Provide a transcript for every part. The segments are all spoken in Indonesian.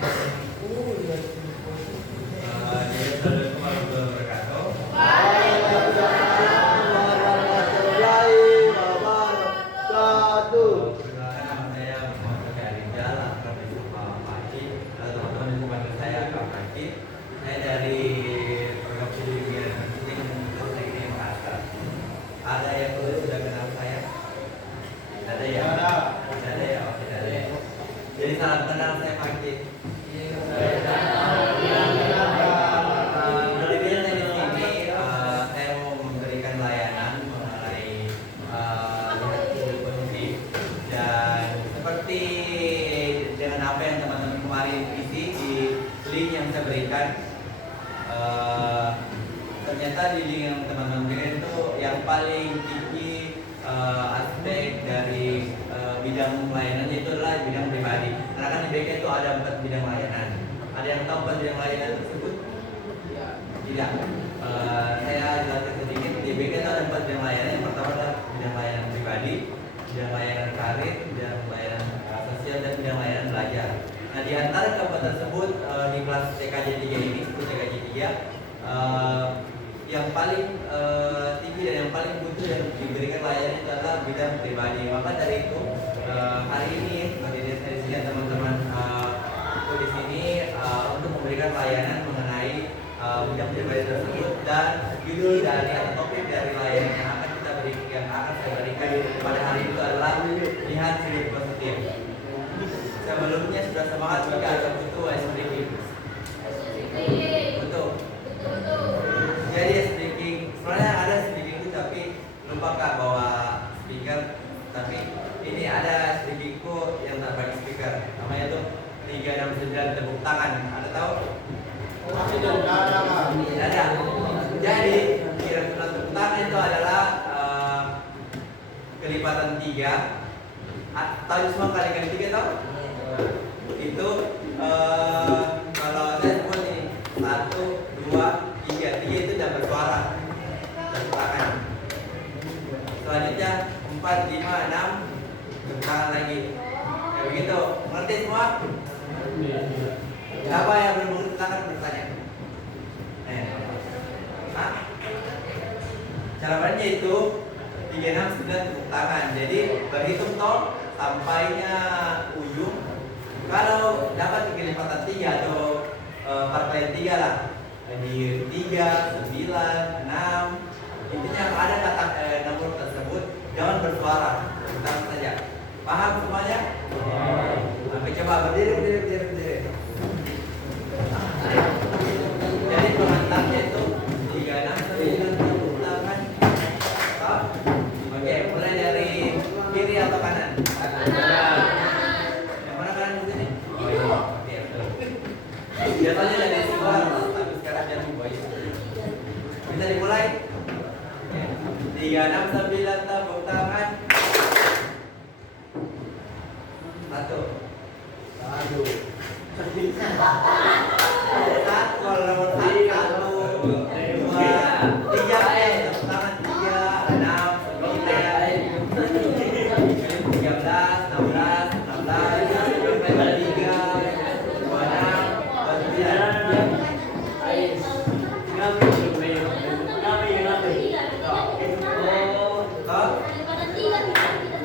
Assalamualaikum warahmatullahi wabarakatuh. Perkenalkan nama saya Muhammad Sofyan Rizal, akrab disapa Pak Haji. Teman-teman di panggil saya Kak Haji. Saya dari program studi Kegiatan Marketing Teknik Makassar. Ada yang sudah kenal saya? Ada ya? Ada ya? Oke, ada ya. Jadi salam kenal, saya Pak Haji. Dengan apa yang teman-teman kemarin isi di link yang saya berikan, ternyata di link yang teman-teman berikan itu yang paling tinggi aspek dari bidang pelayanan itu adalah bidang pribadi. Karena kan di BK itu ada 4 bidang layanan. Ada yang tahu 4 bidang layanan tersebut? Tidak. Saya jelaskan sedikit. Di BK itu ada 4 bidang layanan. Yang pertama adalah bidang layanan pribadi, bidang layanan karir, bidang layanan sosial, dan bidang layanan belajar. Nah, di antara keempat tersebut di kelas TKJ 3 ini, TKJ 3, yang paling tinggi dan yang paling butuh dan diberikan layanan itu adalah bidang pribadi. Maka dari itu hari ini berdiri saya di sini teman-teman di sini untuk memberikan layanan mengenai bidang pribadi tersebut, dan judul dari atau topik dari layanan yang akan saya berikan pada hari itu adalah lihat sudut positif. Sebelumnya sudah semangat jika ada butuh speaking. Betul. Jadi speaking, sebenarnya ada speaking itu tapi lupa Kak bawa speaker. Tapi ini ada speakingku yang tak pakai speaker. Namanya tuh 369 tepuk tangan. Ada tahu? Ada. Jadi kira tepuk tangan itu adalah kelipatan 3. Tahu semua kali 3 tahu? Itu kalau saya sebut ini 1, 2, 3 itu udah bersuara tepuk tangan. Selanjutnya 4, 5, 6 tepuk tangan lagi. Ya begitu. Ngerti semua? Siapa yang belum mengerti tangan bertanya? Cara mainnya itu 3, 6, 9 tepuk tangan. Jadi berhitung toh sampainya ujung. Kalau dapat kelipatan 3 atau parklan 3 lah. Jadi 3, 9, 6. Intinya ada kata nomor tersebut jangan bersuara, tepuk tangan saja. Paham semuanya? Oke, coba berdiri. Jadi pengantarnya itu 3, 6, 9 tepuk tangan. Oke, mulai dari kiri atau kanan? Yang mana kanan di sini? Oke, betul. Biasanya dari luar, tapi sekarang jadi boy. Bisa dimulai? 3, 6, 9 tepuk tangan. 1. Kalau nomor 1, 2, 3, tepuk tangan 3, 6, 9, 13, 16, 16, sampai 3, 26, 29.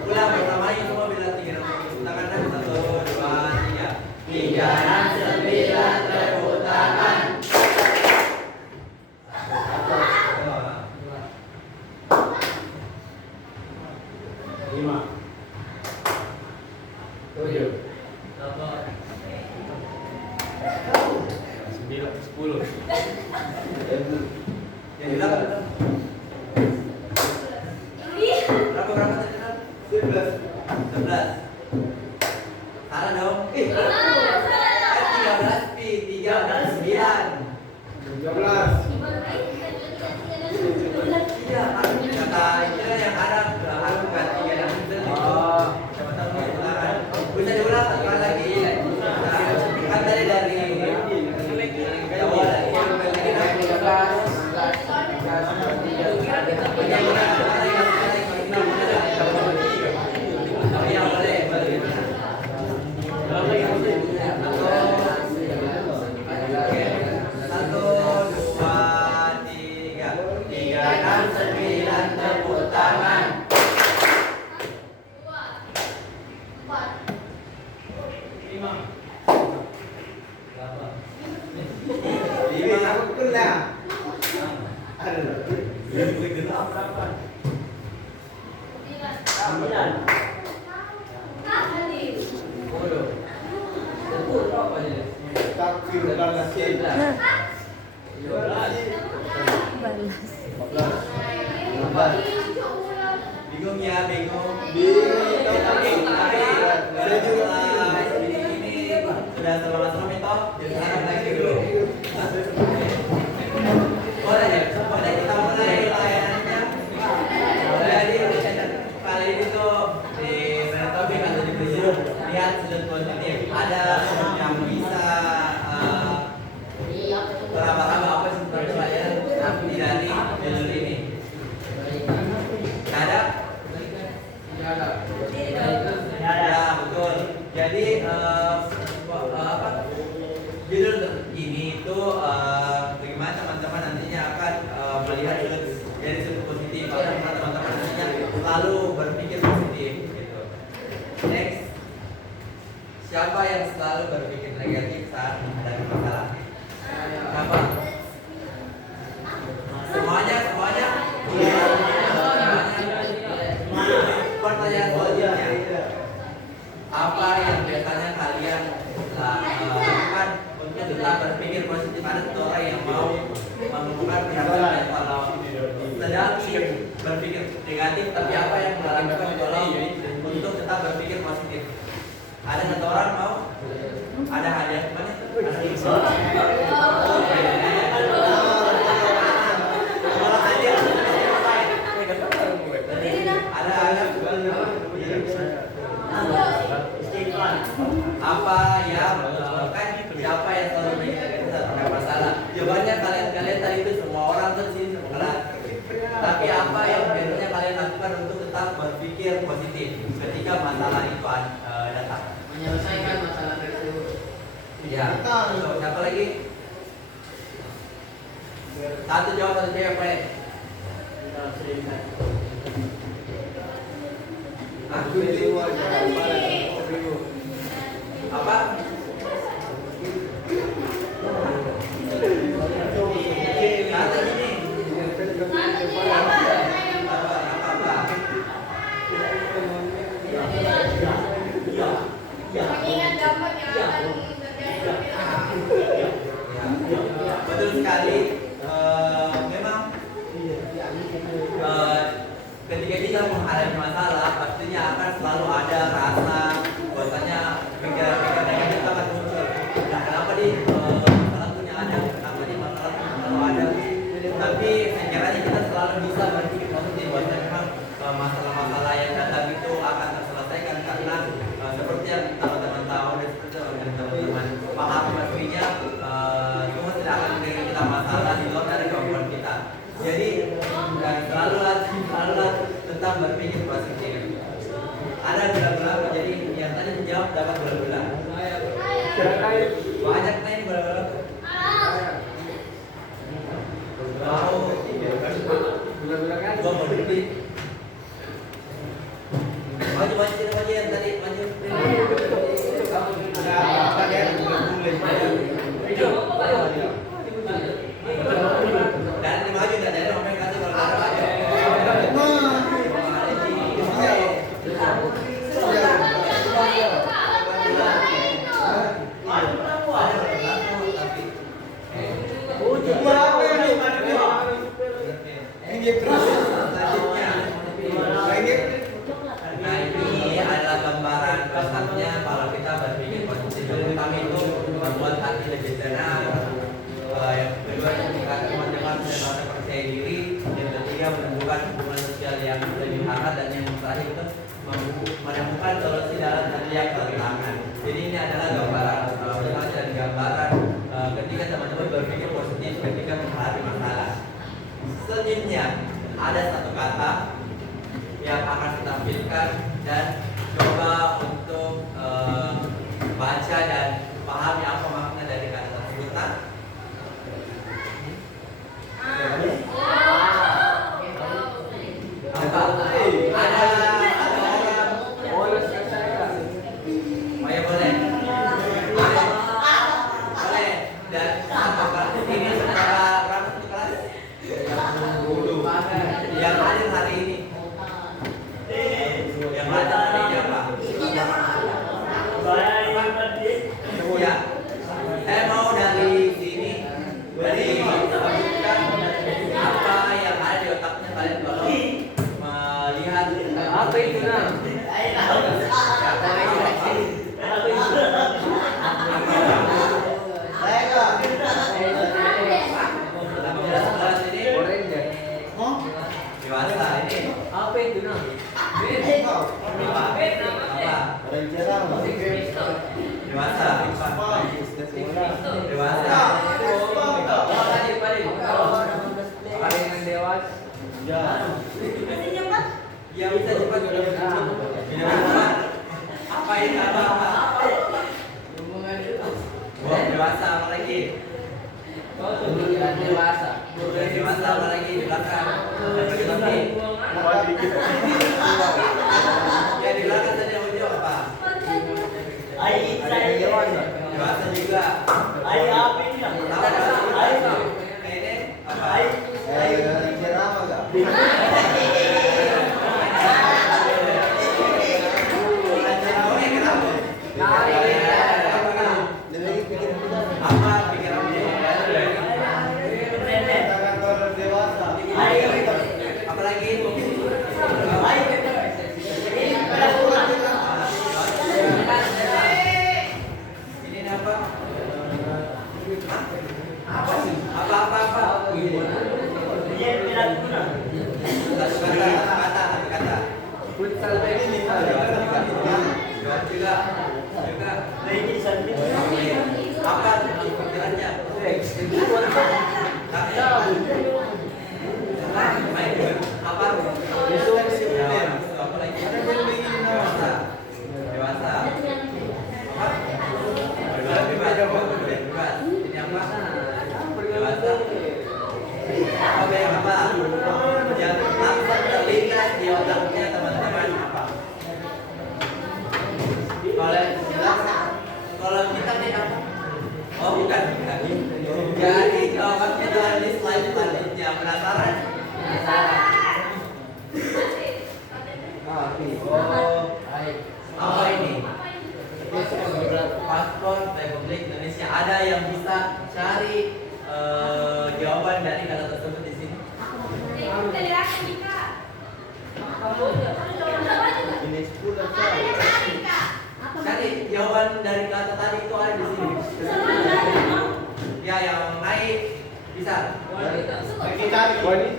Ulang pertamanya semua bila 3 tepuk tangan. 1, 2, 3. 3, 6, 9 tepuk tangan. Yang boleh. judul lihat sudut positif. Ada yang bisa berapa apa sebenarnya pelajaran arti dari judul ini? Ada? Ya betul. Jadi apa? Judul ini itu bagaimana teman-teman nantinya akan melihat dari sudut positif, atau teman-teman nantinya selalu berpikir positif gitu. Next, siapa yang selalu berpikir negatif saat menghadapi masalah? Siapa? Semuanya? Pertanyaan selanjutnya, apa yang biasanya kalian lakukan untuk tetap berpikir positif? Ada satu orang yang mau menemukan pendapat kalau sedang berpikir negatif, tapi apa yang dilakukan kalau untuk tetap berpikir positif? Ada satu orang mau? Ada hadiah mana? Apa yang kan siapa yang selalu bikin negatif saat ada masalah? Jawabannya kalian tadi itu semua orang tuh sini kelas. Tapi apa yang biasanya kalian lakukan untuk tetap berpikir positif ketika masalah itu datang? Menyelesaikan masalah itu. Ya. So, siapa lagi? Satu jawab, satu cewek, Pak. Apa? Kata gini. Betul sekali. Memang ketika kita menghadapi masalah, pastinya akan selalu ada rasa bahwasanya pikiran-pikiran negatif akan muncul. Nah, kenapa masalah punya ada? Kenapa masalah punya selalu ada? Tapi sekiranya kita selalu bisa berpikir positif bahwasanya memang masalah-masalah yang datang itu akan terselesaikan karena seperti yang teman-teman tahu dan seperti yang teman-teman pahami pastinya Tuhan tidak akan memberikan kita masalah di luar dari kemampuan kita. Jadi selalulah tetap berpikir positif. Ada gula-gula, jadi yang tadi menjawab dapat gula-gula. Banyak nih gula-gula. Mau gula-gula kan? Gua mau beli. Maju yang tadi maju. Dan dimaju dan jadi orang yang kata kalau ada aja. Nah, ini adalah gambaran besarnya kalau kita berpikir positif. Yang pertama itu membuat hati lebih tenang. Yang kedua, meningkatkan teman-teman dan percaya diri. Yang ketiga, menemukan hubungan sosial yang lebih hangat, dan yang terakhir itu menemukan solusi dalam setiap tantangan. Jadi ini adalah gambaran dan gambaran ketika teman-teman berpikir positif ketika menghadapi masalah. Selanjutnya ada satu kata yang akan kita tampilkan dan coba untuk baca dan pahami apa makna dari kata tersebut. Apa? Ada orang Dewasa. Dewasa. Paling yang dewasa. Ya bisa cepat. Dewasa. Apa ini apa? Hubungan itu. Dewasa apa lagi? Dewasa. Dewasa apa lagi di belakang? Lagi. Ya di belakang tadi yang ujung apa? Dewasa juga. Ini apa? Apa pikiran apa lagi? Ini apa? Apa? Kata. Futsal ini Juga. Apa pikirannya? Apa? Apa lagi? Dewasa. Apa? Bebas. Ini apa? Dewasa. Apa yang apa? Yang langsung terlintas di otaknya teman-teman apa? Kalau kita nih apa? Oh bukan. Jadi jawabannya adalah di slide selanjutnya. Penasaran? Apa ini? Paspor Republik Indonesia. Ada yang bisa cari jawaban dari kata tersebut di sini? Cari jawaban dari kata tadi itu ada di sini. Ya yang naik bisa. Wanita.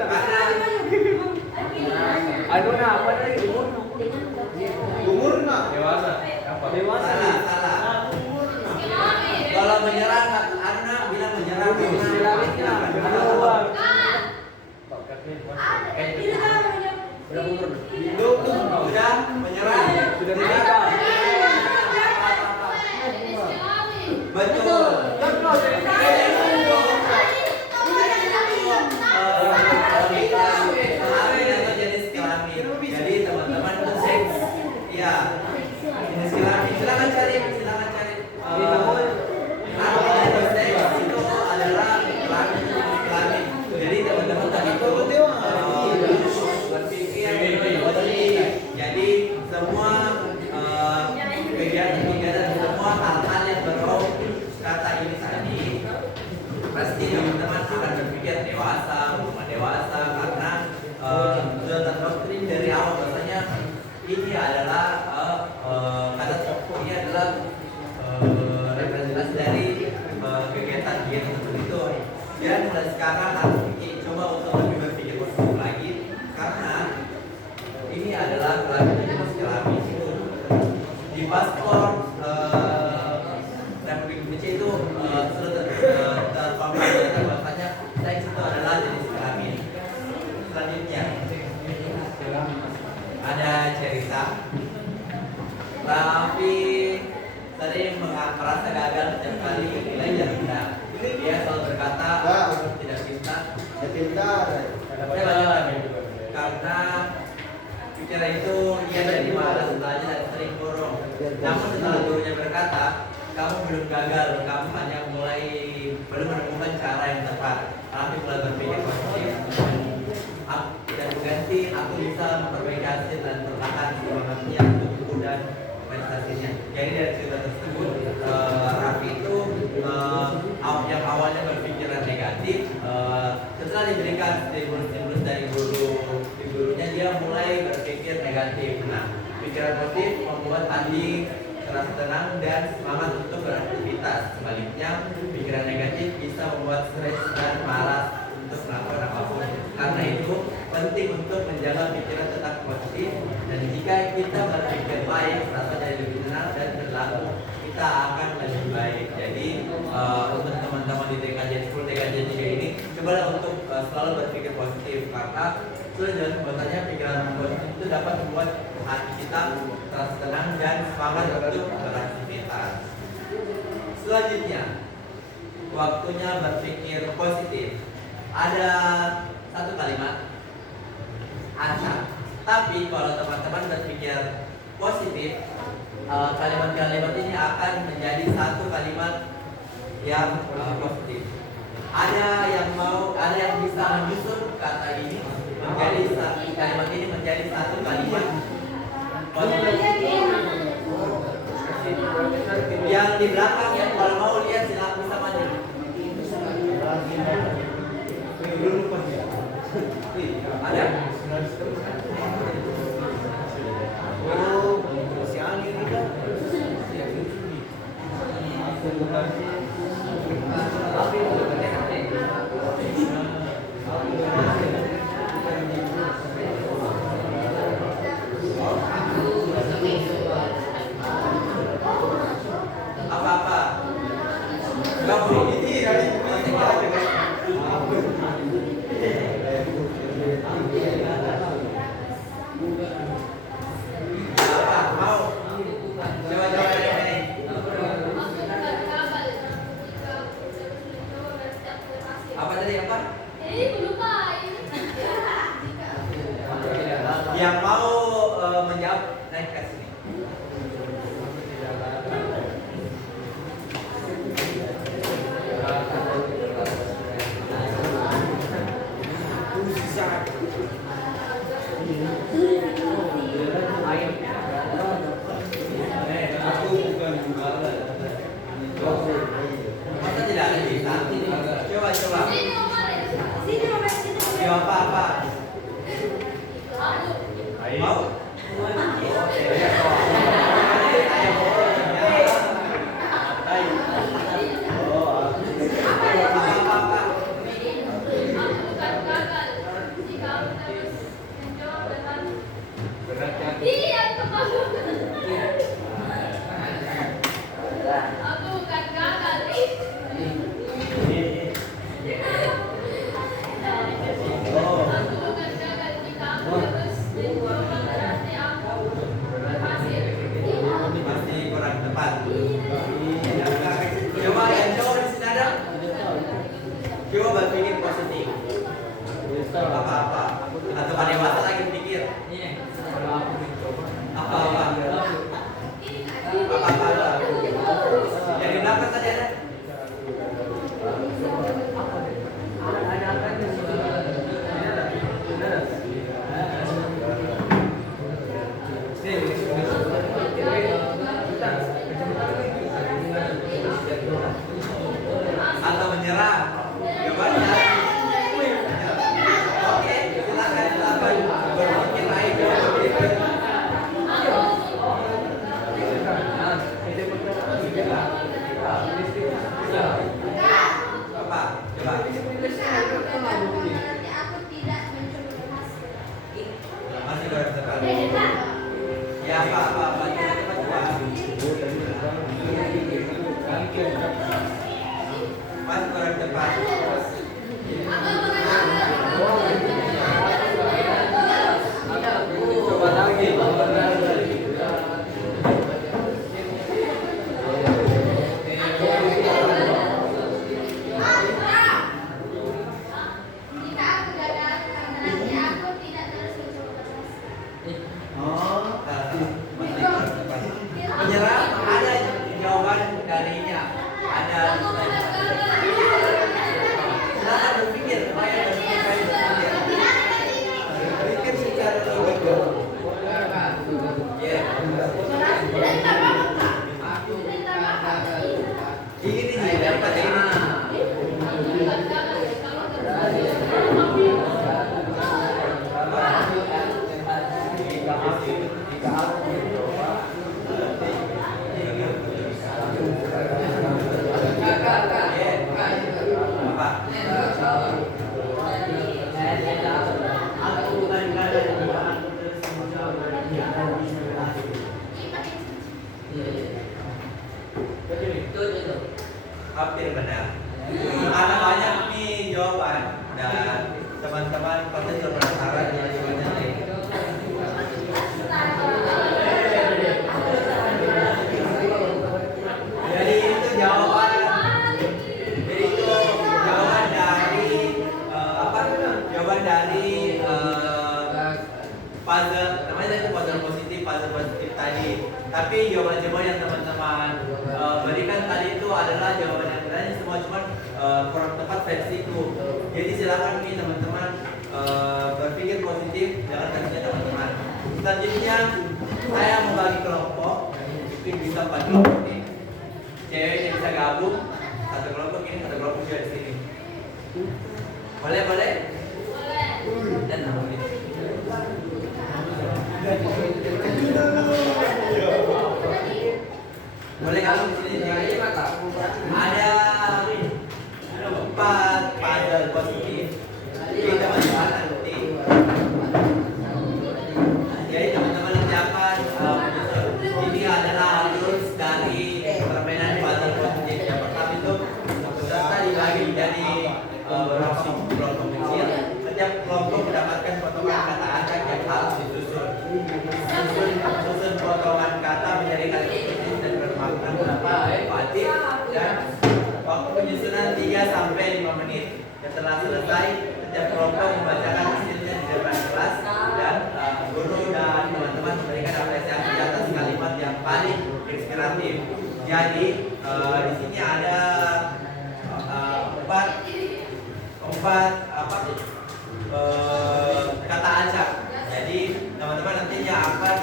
Karena Apa tadi? Dewasa. salah. Kalau menyerang anak bilang menyerang. Sudah menyerang. Sudah menikah. Betul. Kelamin atau jenis kelamin. Jadi teman-teman itu seks. Iya. Jenis kelamin. Silakan cari. Arti dari seks itu adalah kelamin. Jadi teman-teman tadi itu berpikir positif. Jadi semua kegiatan semua hal-hal yang berbau kata ini tadi pasti teman-teman akan berpikir dewasa, hubungan dewasa karena sudah terdoktrin dari awal bahwasanya ini adalah kata ini adalah representasi dari kegiatan-kegiatan seperti itu. Dan mulai sekarang harus coba untuk lebih berpikir positif lagi karena ini adalah jenis kelamin itu di paspor Republik Indonesia itu sudah terkonfirmasi bahwasanya seks itu adalah jenis kelamin. Selanjutnya ada cerita tapi sering merasa gagal setiap kali nilainya rendah. Dia selalu berkata aku tidak pintar. Karena pikiran itu ia jadi malas belajar dan sering bohong. Namun setelah gurunya berkata, kamu belum gagal, kamu hanya belum menemukan cara yang tepat. Tapi mulai berpikir positif. Dan berganti, aku bisa memperbaiki hasil dan perlahan semangatnya untuk dan prestasinya. Jadi dari cerita tersebut, Raffi itu yang awalnya berpikiran negatif, setelah diberikan stimulus dari gurunya dia mulai berpikir negatif. Nah, pikiran positif membuat Andi terasa tenang dan semangat untuk beraktivitas. Sebaliknya, pikiran negatif bisa membuat stres dan malas untuk melakukan apapun. Karena itu penting untuk menjaga pikiran tetap positif dan jika kita berpikir baik, rasa jadi lebih tenang kita akan lebih baik. Jadi untuk teman-teman di TKJ 10 TKJ 3 ini cobalah untuk selalu berpikir positif, karena sudah jelas bahwasanya pikiran positif itu dapat membuat hati kita terasa tenang dan semangat untuk beraktivitas. Selanjutnya, waktunya berpikir positif. Ada satu kalimat acak, tapi kalau teman-teman berpikir positif, kalimat-kalimat ini akan menjadi satu kalimat yang positif. Ada yang bisa menyusun kata ini menjadi kalimat ini menjadi satu kalimat positif. Yang di belakang, kalau mau lihat silakan bisa maju. Ada? Apa-apa? Enggak boleh ini dari apa? Mau? Coba-coba ini. Apa tadi apa? Yang mau menjawab naik ke sini. Masa tidak ada bisa? Coba. Jawab apa? Mau? Masih kurang tepat. Coba yang jauh di sini ada. Coba berpikir positif. Apa-apa. Atau ada masa lagi pikir. Apa-apa. Apa-apa. Yang di belakang tadi ada. Atau menyerah. Jawabannya. Oke, silakan berpikir baik. Apa? Coba. Masih kurang tepat. Ya apa? Masih kurang tepat. Coba lagi. Menyerah, ada jawaban darinya. Ada. Silakan berpikir, supaya berpikir secara logika. Ini dapat ini. Hampir benar. Ada banyak nih jawaban dan teman-teman pasti sudah penasaran dengan jawabannya nih. Jadi itu jawaban. Jadi itu jawaban dari apa? Jawaban dari puzzle. Namanya itu puzzle positif tadi. Tapi jawaban-jawaban yang teman-teman berikan tadi itu adalah jawaban yang benar. Semua cuma kurang tepat versiku. Jadi silakan nih teman-teman berpikir positif, jangan kasih teman-teman. Selanjutnya saya membagi kelompok, mungkin bisa 4 kelompok nih. Cewek yang bisa gabung satu kelompok ini, satu kelompok juga di sini. Boleh? Dan ini. Boleh kamu di sini? Ada 4 puzzle positif. Jadi teman-teman nanti. Jadi teman-teman siapkan ini adalah alur dari permainan puzzle positif. Yang pertama itu peserta dibagi dari beberapa kelompok kecil. Setiap kelompok mendapatkan potongan kata acak yang harus disusun. Susun potongan kata menjadi kalimat positif dan bermakna positif dan waktu penyusunan 3 sampai 5 menit. Setelah selesai, setiap kelompok membacakan hasilnya di depan kelas dan guru dan teman-teman memberikan apresiasi atas kalimat yang paling inspiratif. Jadi di sini ada empat kata acak. Jadi teman-teman nantinya akan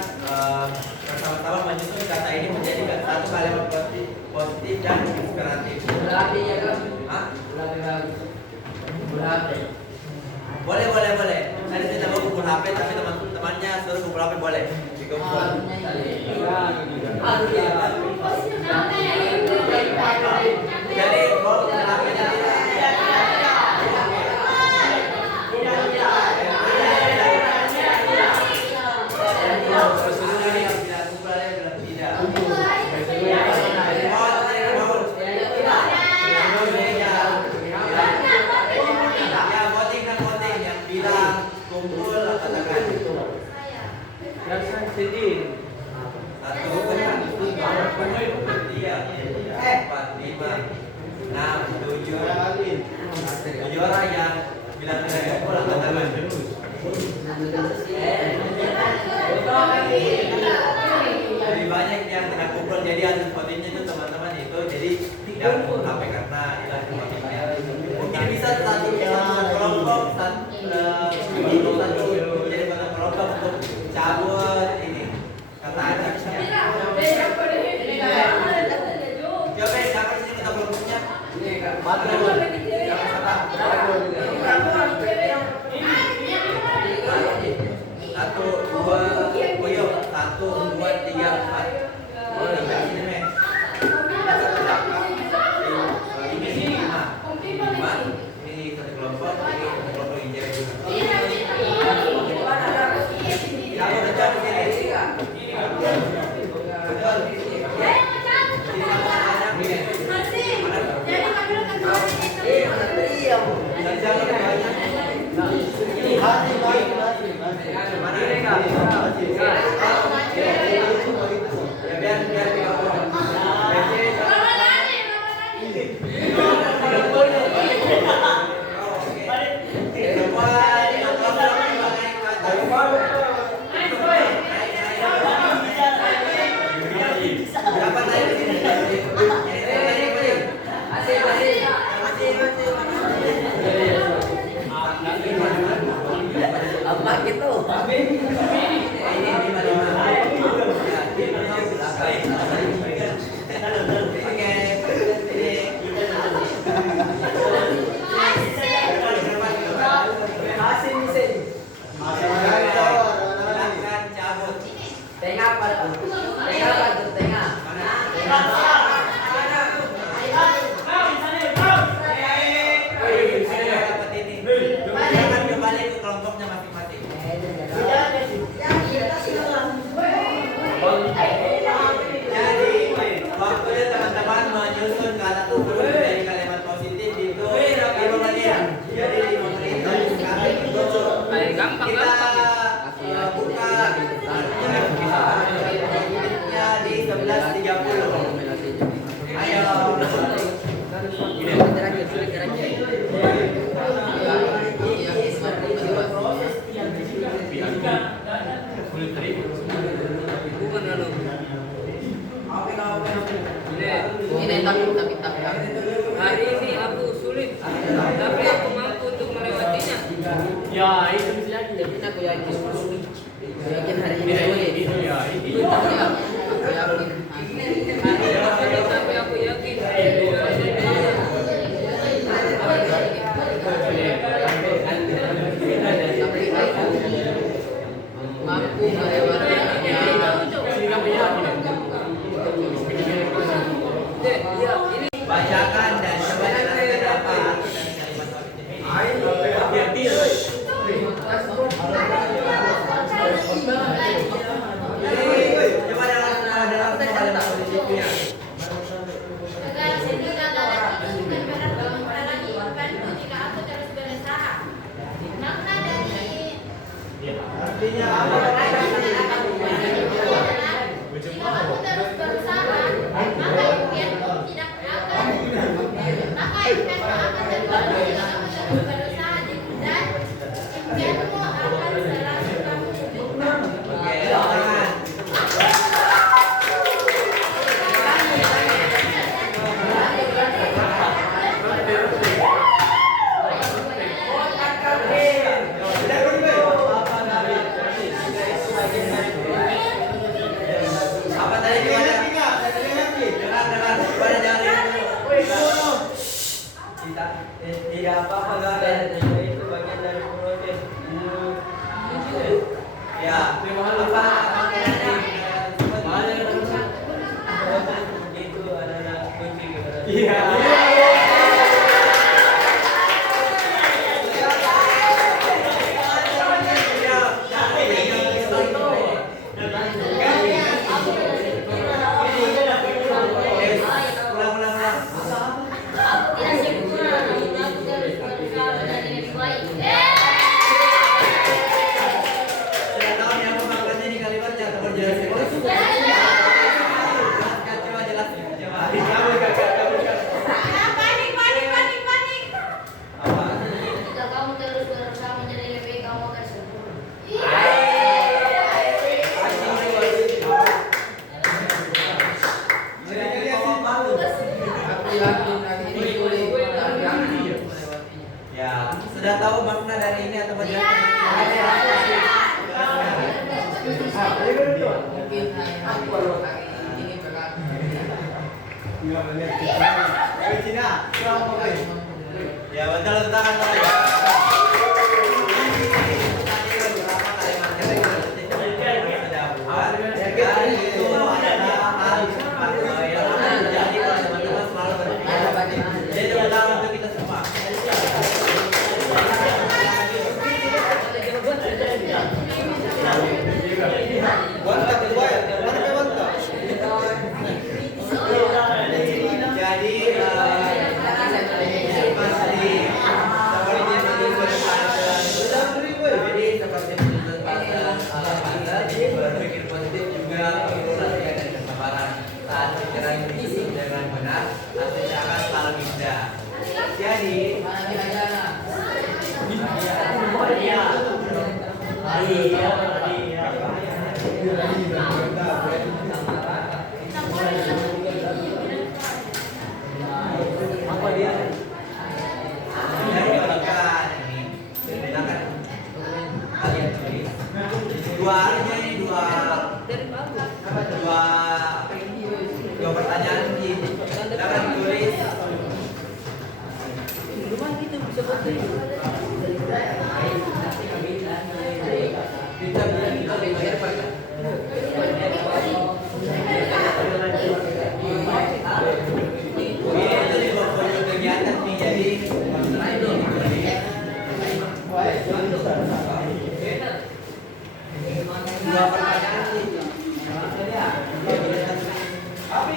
bersama-sama menyusun kata ini menjadi satu kalimat positif dan inspiratif. Boleh. Saya tidak mau kumpul HP, tapi teman-temannya suruh kumpul HP boleh. Dikumpul. Jadi mau kumpul HP jadi. Tujuh orang yang bilang tidak kumpul angkat tangan. Lebih banyak yang tidak kumpul, jadi hasil votingnya itu teman-teman itu jadi tidak kumpul HP karena hilang votingnya. Mungkin bisa satu kelompok satu jadi satu kelompok untuk cabut ini kata acaknya. Coba siapa sini kita kelompoknya? Satu, dua, boyo, 1, 2, 3, 4. Oh, ini sini, Mek. Ini 5. Ayo. Ini tapi hari ini aku sulit, tapi aku mampu untuk melewatinya. Ya, itu bisa yakin. Yakin aku yakin. Yakin hari ini Ini sulit. itu ya, ini. Ya, aku yakin. Hari ini sulit, tapi aku yakin. Tapi aku mampu melewatinya. Ya, ini Bacakan dan coba jelaskan apa arti dari kalimat coba dalam kalimat positifnya. Agar sehingga dalam itu dan berat lagi bantu jika aku terus berusaha. Makna dari Artinya apa? jika aku terus berusaha, maka impianku tidak akan terganggu jika aku terus berusaha dan impianmu akan selalu kamu wujudkan. Oke, tangan. Apa tadi gimana? Dengar, pada jangan Tidak apa-apa kan? Itu bagian dari proses. ya. Apa Itu adalah kunci keberhasilan. Iya. Aku tidak sempurna, namun aku terus berusaha menjadi lebih baik. Sudah tahu nih apa maknanya di kalimatnya atau jelasin? Jelaskan, coba jelaskan, coba. Panik. Apa? Jika kamu terus berusaha menjadi lebih baik, kamu akan sempurna. Aku yakin hari ini sulit, tapi aku mampu melewatinya. Ya, sudah tahu makna dari ini atau jelaskan? Mungkin hari ini berat. Ya, betul tangan lagi. Dan itu adalah hal yang akan terjadi kalau teman-teman selalu berpikir. Jadi tepuk tangan untuk kita semua. Jadi seperti berpikir positif juga perlu latihan dan kesabaran. Saat pikiran diisi dengan benar, hasilnya akan selalu indah. Jadi, apa dia? Jadi ketika ini, silakan kalian tulis. Dua harinya ini dua pertanyaan ini. Silakan tulis. Ini itu di portfolio kegiatan nih, jadi dua pertanyaan sih. Tapi